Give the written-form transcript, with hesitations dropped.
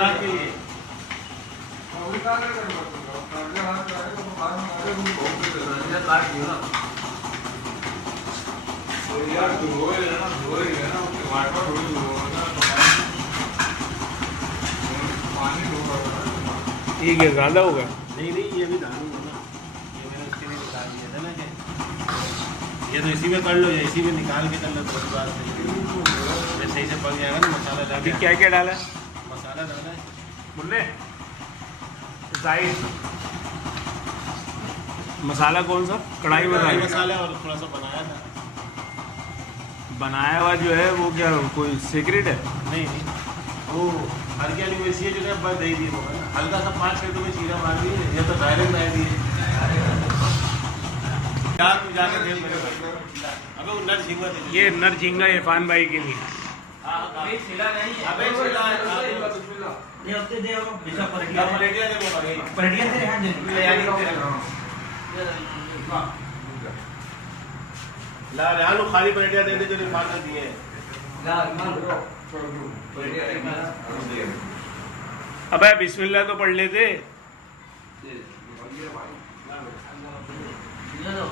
लाख के लिए ठीक है, ज़्यादा होगा। नहीं नहीं, ये भी दारू है ना, ये मैंने उसके लिए निकाल दिया था ना कि ये तो इसी में कर लो, या इसी में निकाल के कर लो, तो बात है सही से पक जाएगा ना। मसाला डाल, अभी क्या क्या डाला है? मसाला डाला है, मुन्ने जाहिर मसाला कौन सा? कढ़ाई कढ़ाई मसाला मसाला और थोड़ा सा बनाया था। बनाया हुआ जो है वो क्या कोई सीक्रेट है? नहीं नहीं, वो हल्की वाली मिर्ची है जो है बस दे दी वो है ना, हल्का सा 5 मिनट में चीरा मार दिए, ये तो डायरेक्ट डाल दिए यार। तू जाके देख मेरे भाई, अबे वो नर झींगा दे। ये नर झींगा इरफान भाई के लिए। अबे छिला नहीं, अबे छिला है, ये हफ्ते दे वो बिसा पलटिया दे वो भाई, पलटिया तेरे हाथ दे ले यार तेरे ला यार लो खाली पलटिया दे दे जो रिफान ने दिए ला मान लो पलटिया दे। अबे बिस्मिल्लाह तो पढ़ लेते। ये लो